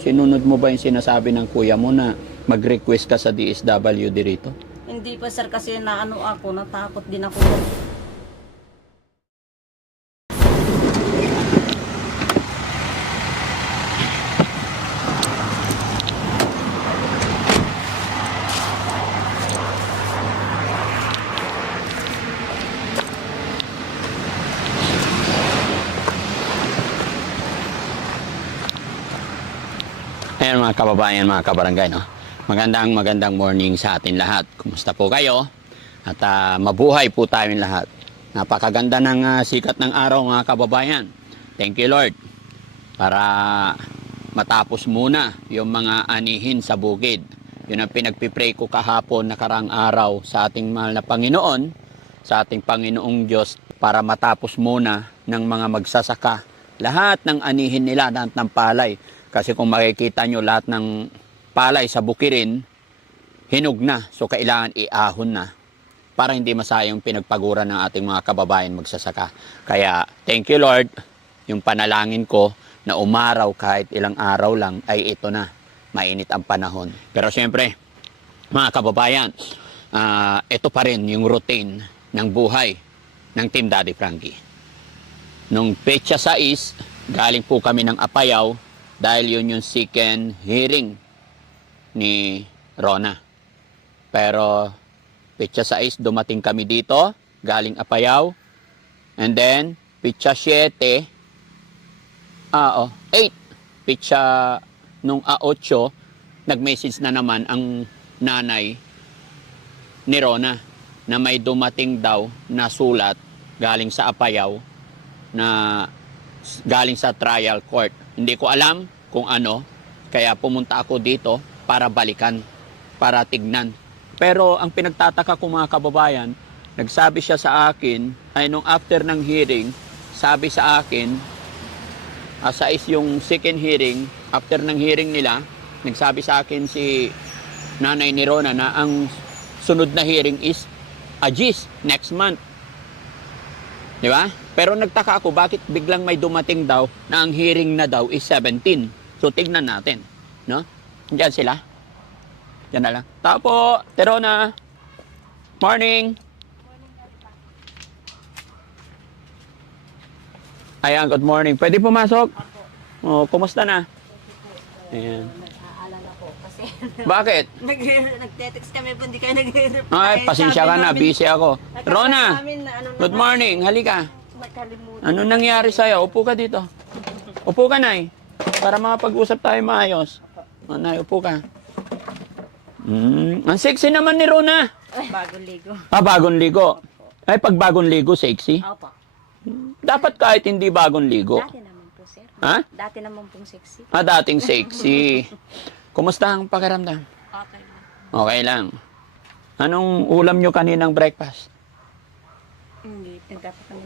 Sinunod mo ba yung sinasabi ng kuya mo na mag-request ka sa DSWD rito? Hindi pa sir kasi naano ako, natakot din ako. Ayan mga kababayan, mga kabarangay, no? Magandang morning sa atin lahat. Kumusta po kayo? At mabuhay po tayong lahat. Napakaganda ng sikat ng araw mga kababayan. Thank you Lord. Para matapos muna yung mga anihin sa bukid. Yun ang pinagpipray ko kahapon nakarang araw sa ating mahal na Panginoon, sa ating Panginoong Diyos, para matapos muna ng mga magsasaka lahat ng anihin nila, lahat ng palay. Kasi kung makikita nyo, lahat ng palay sa bukirin, hinog na. So, kailangan iahon na para hindi masayang pinagpaguran ng ating mga kababayan magsasaka. Kaya, thank you Lord. Yung panalangin ko na umaraw kahit ilang araw lang ay ito na. Mainit ang panahon. Pero siyempre, mga kababayan, ito pa rin yung routine ng buhay ng Team Daddy Frankie. Nung petsa 6, galing po kami ng Apayao, dahil yun yung second hearing ni Rona. Pero petsa 6 dumating kami dito, galing Apayao. And then petsa 7, 8, petsa nung 8, nag-message na naman ang nanay ni Rona na may dumating daw na sulat galing sa Apayao na galing sa trial court. Hindi ko alam kung ano, kaya pumunta ako dito para balikan, para tignan. Pero ang pinagtataka ko mga kababayan, nagsabi siya sa akin, ay nung after ng hearing, sabi sa akin, sa yung second hearing, after ng hearing nila, nagsabi sa akin si nanay ni Rona na ang sunod na hearing is Agis, next month. Di ba? Pero nagtaka ako, bakit biglang may dumating daw na ang hearing na daw is 17. So, tignan natin. No? Diyan sila. Diyan na lang. Tapo, Terona. Morning. Ayan, good morning. Pwede pumasok? Oh, kumusta na? Ayan. Nag-aalala ko kasi Bakit? nagte-text kami po, hindi kayo nag-reply. Ay, pasensya ka na. Busy ako. Rona, ano good morning. Halika. Nakalimutan. Ano nangyari sa'yo? Upo ka dito. Upo ka, Nay. Para makapag-usap tayo maayos. O, Nay, upo ka. Ang sexy naman ni Rona. Bagong ligo. Bagong ligo. Ay, pag bagong ligo, sexy. Opo. Dapat kahit hindi bagong ligo. Dati naman po, sir. Ha? Dati naman pong sexy. Dating sexy. Kumusta ang pakiramdam? Okay lang. Okay lang. Anong ulam nyo kaninang breakfast? Hindi. Dapat kami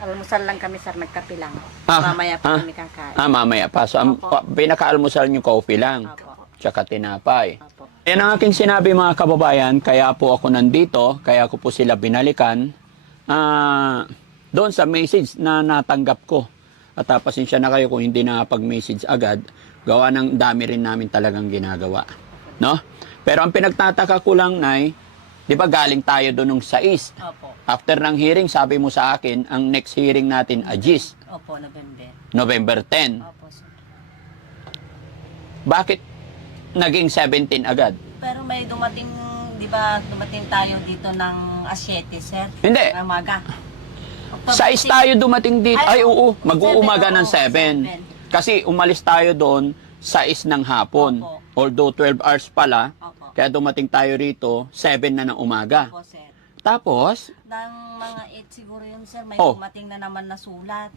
almusal lang kami, sir. Nagkape lang. Ah, Mamaya po ah. kami kakain. Mamaya pa. So, Opo. pinaka-almusal nyo coffee lang. Opo. Tsaka tinapay. Opo. Yan ang aking sinabi mga kababayan, kaya po ako nandito, kaya ko po sila binalikan doon sa message na natanggap ko. At pasensya na kayo kung hindi nakapag-message agad, gawa ng dami rin namin talagang ginagawa. No? Pero ang pinagtataka ko lang, Nay, di ba galing tayo doon nung 6? Opo. After ng hearing, sabi mo sa akin, ang next hearing natin, Agis, Opo, November. November 10. Opo, sir. Bakit naging 17 agad? Pero may dumating, di ba, dumating tayo dito ng Asyete, sir? Hindi. Umaga. Sa is tayo dumating dito. Ay, oo. Mag-uumaga ng 7. 7. Kasi umalis tayo doon sa is ng hapon. Opo. Although 12 hours pala, Opo. kaya dumating tayo rito, 7 na ng umaga. Opo, sir. Tapos, Nang mga 8 siguro yun, sir, may Oh. dumating na naman na sulat.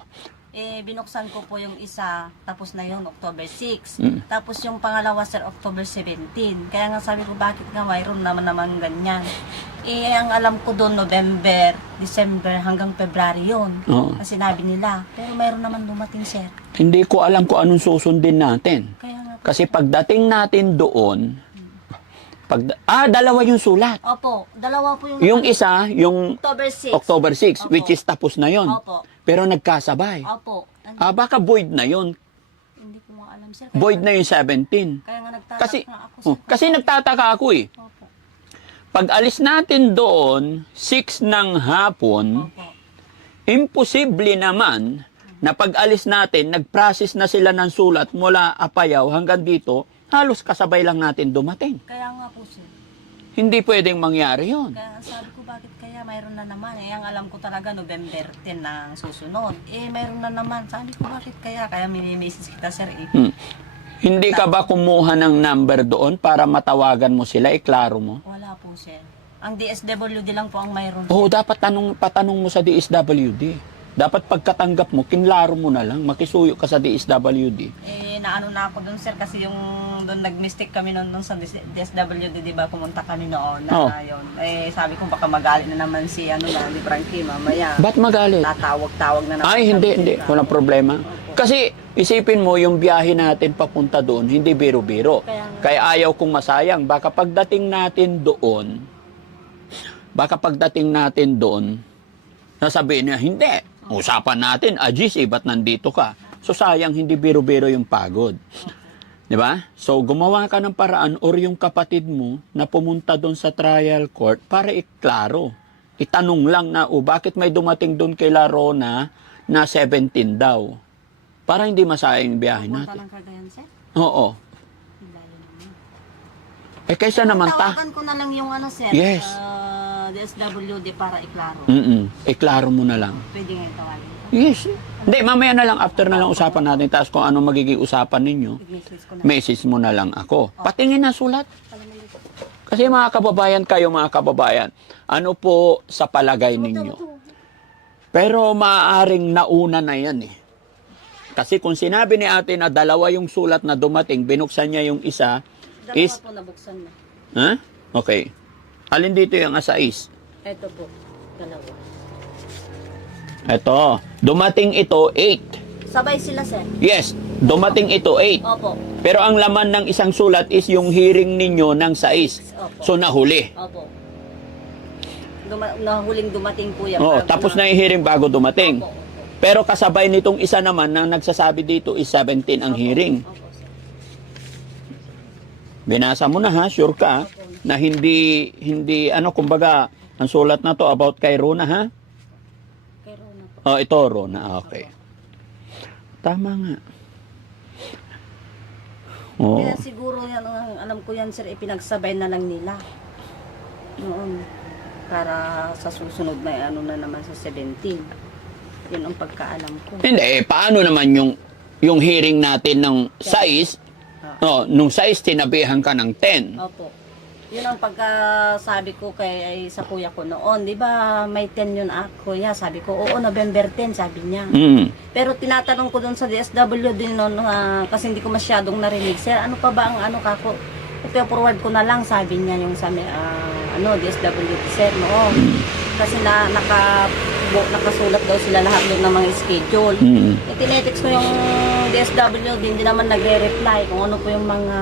Binuksan ko po yung isa, tapos na yun, October 6. Tapos yung pangalawa, sir, October 17. Kaya nga sabi ko, bakit nga mayroon naman ganyan? Ang alam ko doon, November, December, hanggang February yun. Oo. Ang sinabi nila. Pero mayroon naman dumating, sir. hindi ko alam kung anong susundin natin. Kaya nga po. Kasi pagdating natin doon, dalawa yung sulat. Opo, dalawa po yung... Yung isa, yung October 6. October 6, Opo. which is tapos na yon. Opo. Pero nagkasabay. Opo. Baka void na yon. hindi ko nga alam, sir. Void na yung 17. Kaya nga nagtataka Kasi, ako, sir. kasi nagtataka ako eh. Opo. Pag alis natin doon, 6 ng hapon, Opo. imposible naman na pag alis natin, nag-process na sila ng sulat mula Apayao hanggang dito, halos kasabay lang natin dumating. Kaya nga po, sir. Hindi pwedeng mangyari yon. Kaya sabi ko, bakit kaya mayroon na naman? Ang alam ko talaga, November 10 na susunod. Mayroon na naman. Sabi ko, bakit kaya? Kaya mini-message kita, sir. Hindi ka ba kumuha ng number doon para matawagan mo sila, iklaro mo? Wala po, sir. Ang DSWD lang po ang mayroon. Oo, dapat patanong mo sa DSWD. Dapat pagkatanggap mo, kinlaro mo na lang, makisuyo ka sa DSWD. Naano na ako dun, sir, kasi yung doon nag-mistake kami noon sa DSWD, di ba, pumunta kami noon na yun. Sabi ko, baka magalit na naman si, ni Frankie, mamaya. Ba't magalit? Tatawag-tawag na naman. Ay, hindi. Walang problema. Kasi, isipin mo, yung biyahe natin papunta doon, hindi biro-biro. Kaya ayaw kong masayang. Baka pagdating natin doon, nasabihin niya, hindi. Usapan natin, Ajis, ba't nandito ka? So, sayang, hindi biro-biro yung pagod. Di ba? So, gumawa ka ng paraan or yung kapatid mo na pumunta doon sa trial court para iklaro. Itanong lang na, bakit may dumating doon kay Larona na 17 daw? Para hindi masayang yung biyahe Pumunta natin. ng Cagayan, sir? Oo. Layo naman. Kaysa naman Tawagan ko na lang yung sir. Yes. DSWD para iklaro. Iklaro mo na lang. Pwede nga tawagin. Yes. Hindi, mamaya na lang, after na lang usapan natin. Tapos kung ano magiging usapan ninyo, Message ko na. message mo na lang ako. Patingin na sulat. Kasi mga kababayan, ano po sa palagay ninyo? Pero maaaring nauna na yan eh. Kasi kung sinabi ni ate na dalawa yung sulat na dumating, binuksan niya yung isa, Dalawa po nabuksan na. ha? Okay. Alin dito yung asais? Ito po, dalawa. Ito, dumating ito 8. Sabay sila, sir. Yes, dumating ito 8. Opo. Pero ang laman ng isang sulat is yung hearing ninyo ng 6. Opo. So nahuli. Opo. Nahuling dumating po yan. Oh, tapos na yung hearing bago dumating. Opo. Pero kasabay nitong isa naman na nagsasabi dito is 17 ang hearing. Opo, sir. Binasa mo na ha, sure ka na hindi kumbaga ang sulat na to about kay Rona ha? Kay Rona po. Oh, ito Rona, okay. Tama nga. Oh. Kaya siguro yan, alam ko yan, sir, ipinagsabay na lang nila. Noon. Para sa susunod na na naman sa 17. Yun ang pagkaalam ko. Hindi, paano naman yung hearing natin ng 6? Oh, nung 6 tinabihan ka ng 10. Opo. Yun ang pagkasabi ko sa kuya ko noon. Di ba may 10 yun kuya? Sabi ko, oo, November 10, sabi niya. Pero tinatanong ko doon sa DSWD noon, kasi hindi ko masyadong narinig. Sir, ano pa ba ang kako? Ipia-forward ko na lang, sabi niya yung sa DSWD, sir, noon. Kasi nakasulat daw sila lahat doon ng mga schedule. Tinetext ko yung DSWD, hindi naman nagre-reply kung ano po yung mga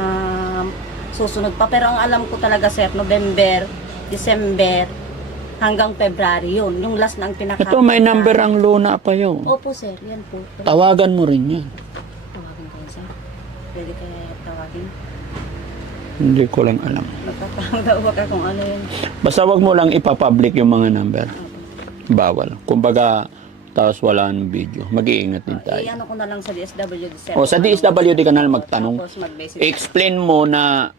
susunod pa. Pero ang alam ko talaga, sir, November, December, hanggang February yun. Yung last na ang pinaka... Ito, may number ang Luna pa yun. Opo, sir. Yan po. Tawagan mo rin yan. Tawagin ko yan, sir. Pwede kaya tawagin? Hindi ko lang alam. Nagtatawag daw ba ka kung ano yun? Basta wag mo lang ipapublic yung mga number. Bawal. Kumbaga, tapos wala ng video. Mag-iingat din tayo. Ano ko na lang sa DSWD, sir. O, sa DSWD ka na lang magtanong. Tapos mag-message. Explain mo na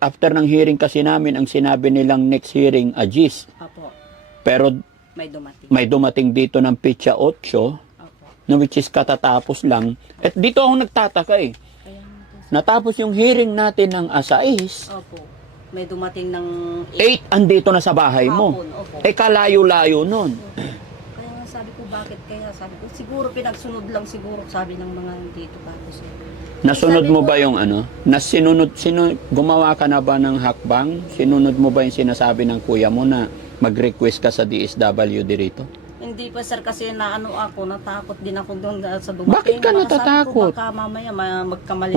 after ng hearing kasi namin, ang sinabi nilang next hearing, Ajis. Opo. Pero May dumating dumating. dito ng Pitsa 8, Opo. na which is katatapos lang. At dito ako nagtataka eh. Kaya nga po, sir. Natapos yung hearing natin ng asais, Opo. May dumating ng 8 andito na sa bahay mo. hapon. Opo. Eh kalayo-layo nun. Kaya nga sabi ko, bakit kaya? Sabi ko, siguro pinagsunod lang siguro, sabi ng mga dito tapos. Nasunod Sabi mo ko- ba yung gumawa ka na ba ng hakbang? Sinunod mo ba yung sinasabi ng kuya mo na mag-request ka sa DSWD rito? Hindi pa, sir, kasi natakot din ako doon sa dumating. Bakit ka Baka natatakot? Sabi ko, baka mamaya magkamali.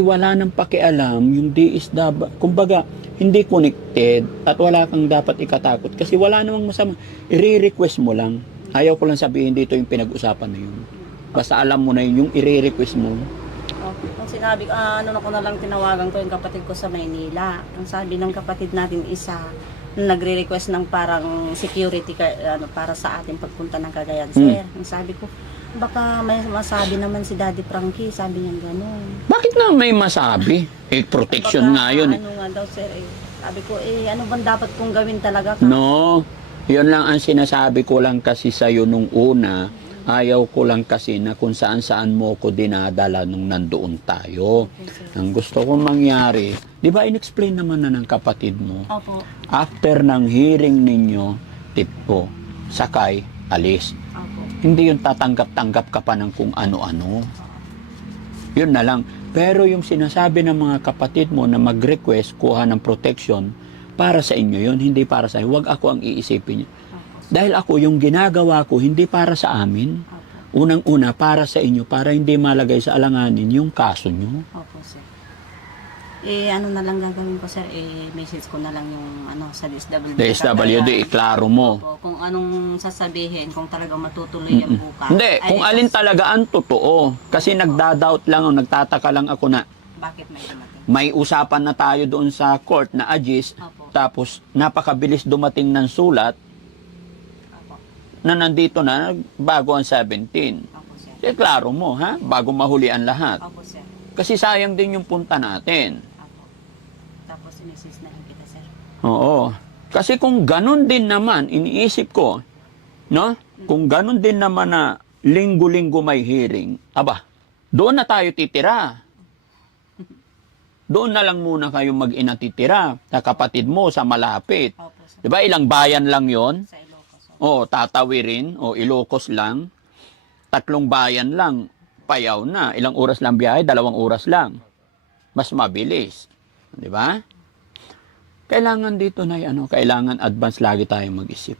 Wala nang pakialam yung DSWD. Kumbaga, hindi connected at wala kang dapat ikatakot kasi wala namang masama. I-request mo lang. Ayaw ko lang sabihin dito yung pinag-usapan na yun. Basta alam mo na yun, yung i-request mo. Nung sinabi, ano ko na lang tinawagan ko yung kapatid ko sa Maynila. Ang sabi ng kapatid natin isa, nagre-request ng parang security para sa ating pagpunta ng Cagayan, sir. Ang sabi ko, baka may masabi naman si Daddy Frankie, sabi niya gano'n. Bakit na may masabi? Protection nga yun. Ano nga daw, sir, sabi ko, ano bang dapat kong gawin talaga? No, yun lang ang sinasabi ko lang kasi sa'yo nung una. Ayaw ko lang kasi na kung saan-saan mo ko dinadala nung nandoon tayo. Ang gusto kong mangyari, di ba in-explain naman na ng kapatid mo? Opo. After ng hearing ninyo, tip ko, sakay, alis. Opo. Hindi yung tatanggap-tanggap ka pa ng kung ano-ano. Yun na lang. Pero yung sinasabi ng mga kapatid mo na mag-request, kuha ng protection, para sa inyo yun, hindi para sa huwag ako ang iisipin niyo. Dahil ako, yung ginagawa ko, hindi para sa amin. Unang-una, para sa inyo, para hindi malagay sa alanganin yung kaso nyo. Opo, sir. Ano na lang gagawin ko, sir? Message ko na lang yung sa DSWD. DSWD, iklaro mo. Opo, kung anong sasabihin, kung talagang matutuloy yan bukas. Hindi, kung alin talaga ang totoo. Kasi nagda-doubt lang o nagtataka lang ako na bakit may dumating? may usapan na tayo doon sa court na agis, Opo. tapos napakabilis dumating ng sulat Opo. na nandito na bago ang 17. Opo, sir. Iklaro mo, ha? Bago mahuli ang lahat. Opo, sir. Kasi sayang din yung punta natin. Opo. Tapos sinesis na lang kita, sir. Oo. Kasi kung ganun din naman, iniisip ko, no? Kung ganun din naman na linggo-linggo may hearing, aba, doon na tayo titira. Doon na lang muna kayo mag-ina titira sa kapatid mo sa malapit. Opo, sir. 'Di ba ilang bayan lang 'yon? Sa Ilocos. O tatawirin o Ilocos lang. 3 bayan lang, payaw na. Ilang oras lang biyahe? 2 oras lang. Mas mabilis. 'Di ba? Kailangan dito na kailangan advance lagi tayong mag-isip.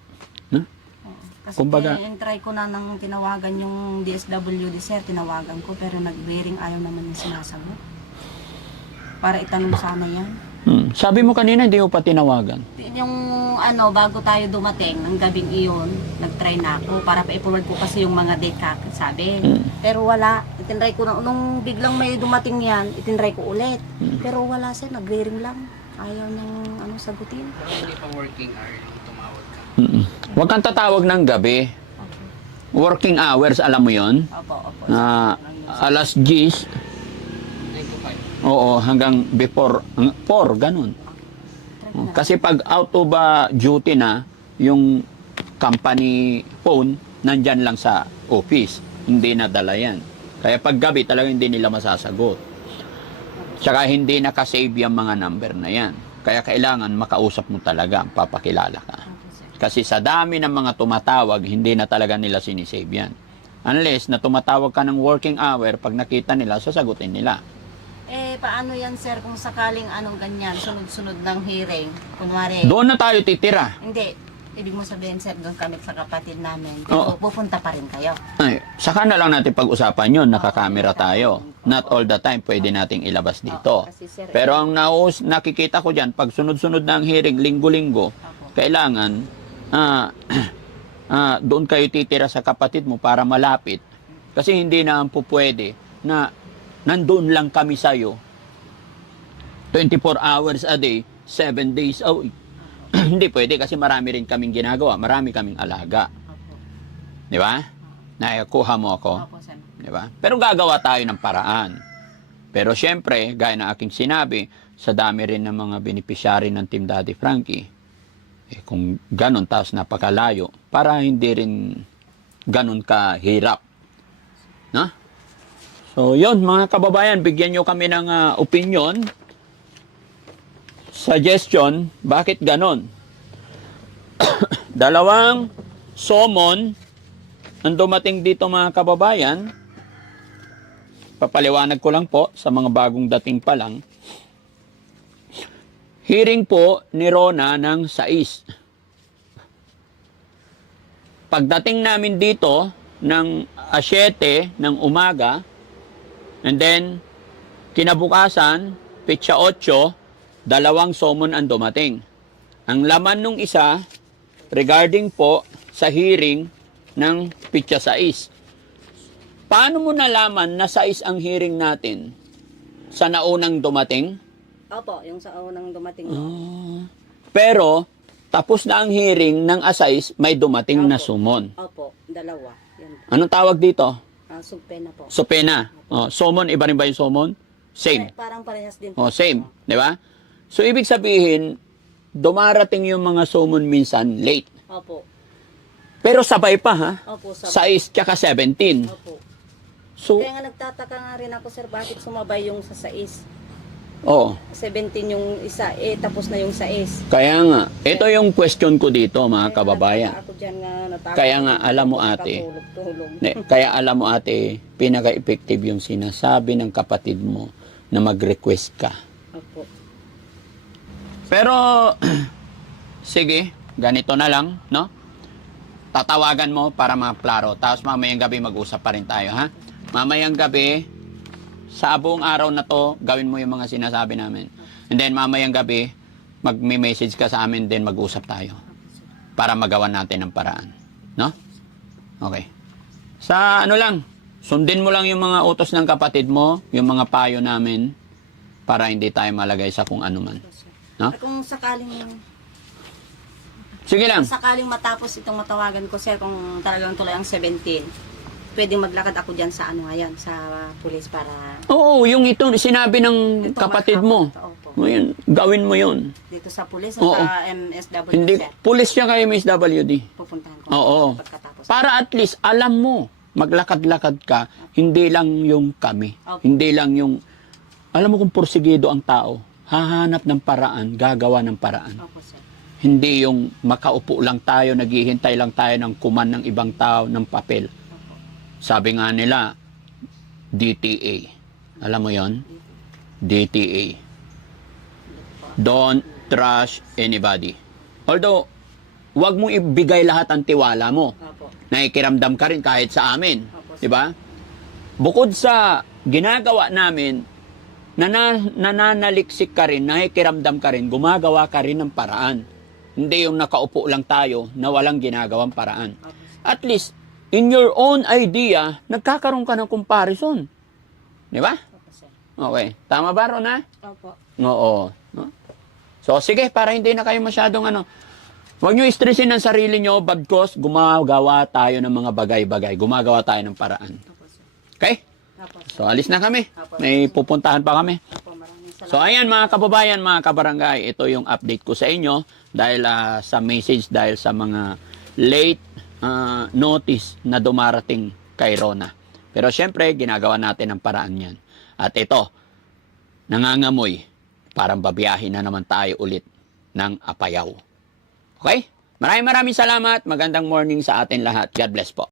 No? Kasi Kumbaga- try ko na nang tinawagan yung DSWD, sir, tinawagan ko, pero nag-bearing ayaw naman yung sinasagot. Para itanong sana yan. Sabi mo kanina, hindi mo pa tinawagan. Yung bago tayo dumating, ng gabing iyon, nag-try na ako para pa-forward ko kasi yung mga date sabi. Pero wala. Itinry ko na, nung biglang may dumating yan, itinry ko ulit. Pero wala, sir, nag-bearing lang. Ayaw niyang sagutin. Pero hindi pa working hour yung tumawag ka. Huwag kang tatawag ng gabi. Working hours, alam mo yon? Opo, opo. Alas 10, 9 to 5. oo, hanggang before 4, ganun. Kasi pag out of duty na, yung company phone, nandyan lang sa office. Hindi nadala yan. Kaya pag gabi, talaga hindi nila masasagot. Tsaka hindi nakasave yung mga number na yan. Kaya kailangan makausap mo talaga, papakilala ka. Kasi sa dami ng mga tumatawag, hindi na talaga nila sinisave yan. Unless na tumatawag ka ng working hour, pag nakita nila, sasagutin nila. Paano yan, sir, kung sakaling ganyan, sunod-sunod ng hearing? Kunwari, Doon na tayo titira. hindi. Ibig mo sabihin, sir, doon kami sa kapatid namin. Pero pupunta pa rin kayo. Ay, saka na lang natin pag-usapan yun, nakakamera tayo. Not all the time pwede nating ilabas dito. Kasi, sir, Pero ang nakikita ko dyan, pag sunod-sunod na ang hearing, linggo-linggo, kailangan doon kayo titira sa kapatid mo para malapit. Kasi hindi na po pwede na nandun lang kami sa'yo 24 hours a day, 7 days a week. Hindi pwede kasi marami rin kaming ginagawa, marami kaming alaga. Di ba? Nakuha mo ako. Opo, sir. Di ba? Pero gagawa tayo ng paraan. Pero syempre, gaya ng aking sinabi, sa dami rin ng mga beneficiary ng Team Daddy Frankie, kung ganun, tapos napakalayo, para hindi rin ganun kahirap. No? So, yun, mga kababayan, bigyan nyo kami ng opinion, suggestion, bakit ganun? 2 summon ang dumating dito, mga kababayan. Papaliwanag ko lang po sa mga bagong dating pa lang. Hearing po ni Rona ng 6. Pagdating namin dito ng 7 ng umaga, and then kinabukasan, petsa 8, 2 summon ang dumating. Ang laman nung isa, regarding po sa hearing ng petsa 6. paano mo nalaman na 6 ang hearing natin sa naunang dumating? Opo, yung sa unang dumating. Pero, tapos na ang hearing ng A6, may dumating na Opo. sumon. Opo, dalawa. Yan. Anong tawag dito? Sugpe na po. Sopena. Oh, sumon, iba rin ba yung sumon? Same. Parang parehas din Oh, same. Di ba? So, ibig sabihin, dumarating yung mga sumon minsan late. Opo. Pero sabay pa, ha? Opo, 6 tsaka 17. Opo. So, Kaya nga nagtataka nga rin ako, sir, bakit sumabay yung sa 6? oh, 17 yung isa, tapos na yung 6. kaya nga, ito yung question ko dito, mga kababayan. Ako dyan nga, natakot. Kaya nga, alam mo, ate, Nakatulog-tulog. Kaya alam mo ate, pinaka-effective yung sinasabi ng kapatid mo na mag-request ka. Opo. Pero, sige, ganito na lang, no? Tatawagan mo para maklaro. Tapos mamayang gabi mag-usap pa rin tayo, ha? Mamayang gabi, sa buong araw na to, gawin mo yung mga sinasabi namin. And then mamayang gabi, mag-message ka sa amin, then mag-usap tayo. Para magawa natin ang paraan. No? Okay. Sa ano lang, sundin mo lang yung mga utos ng kapatid mo, yung mga payo namin, para hindi tayo malagay sa kung ano man. No? At kung Sige lang. sakaling matapos itong matawagan ko, sir, kung talagang tuloy ang 17, pwedeng maglakad ako dyan sa ano ngayon, sa pulis para... Oo, yung ito, sinabi ng Ito, kapatid mo. Opo. O yun, gawin mo yun. Dito sa pulis, Oo. sa MSW, Hindi, sir. pulis siya kayo, Miss WD. Pupuntahan ko. Oo. Pagkatapos. Para at least, alam mo, maglakad-lakad ka, hindi lang yung kami. Opo. Hindi lang yung, alam mo kung porsigido ang tao, hahanap ng paraan, gagawa ng paraan. Opo, sir. Hindi yung makaupo lang tayo, naghihintay lang tayo ng kuman ng ibang tao, ng papel. Opo. Sabi nga nila, DTA. Alam mo yon? DTA. Don't trust anybody. Although, wag mong ibigay lahat ang tiwala mo. Opo. Nakikiramdam ka rin kahit sa amin. Opo, Di ba? Bukod sa ginagawa namin, nananaliksik ka rin, nakikiramdam ka rin, gumagawa ka rin ng paraan. Hindi yung nakaupo lang tayo na walang ginagawang paraan. Opo, sir. At least, in your own idea, nagkakaroon ka ng comparison. Di ba? Opo, sir. Okay. Tama ba, Rona? Opo. Oo. No? So, sige, para hindi na kayo masyadong huwag nyo stressin ang sarili nyo, bagkos gumagawa tayo ng mga bagay-bagay. Gumagawa tayo ng paraan. Opo, sir. Okay? Opo, sir. So, alis na kami. Opo. May pupuntahan pa kami. Opo, maraming salamat. So, ayan mga kababayan, mga kabarangay, ito yung update ko sa inyo dahil sa message, dahil sa mga late notice na dumarating kay Rona. Pero syempre, ginagawa natin ang paraan yan. At ito, nangangamoy, parang babiyahin na naman tayo ulit ng Apayao. Okay? Maraming salamat. Magandang morning sa atin lahat. God bless po.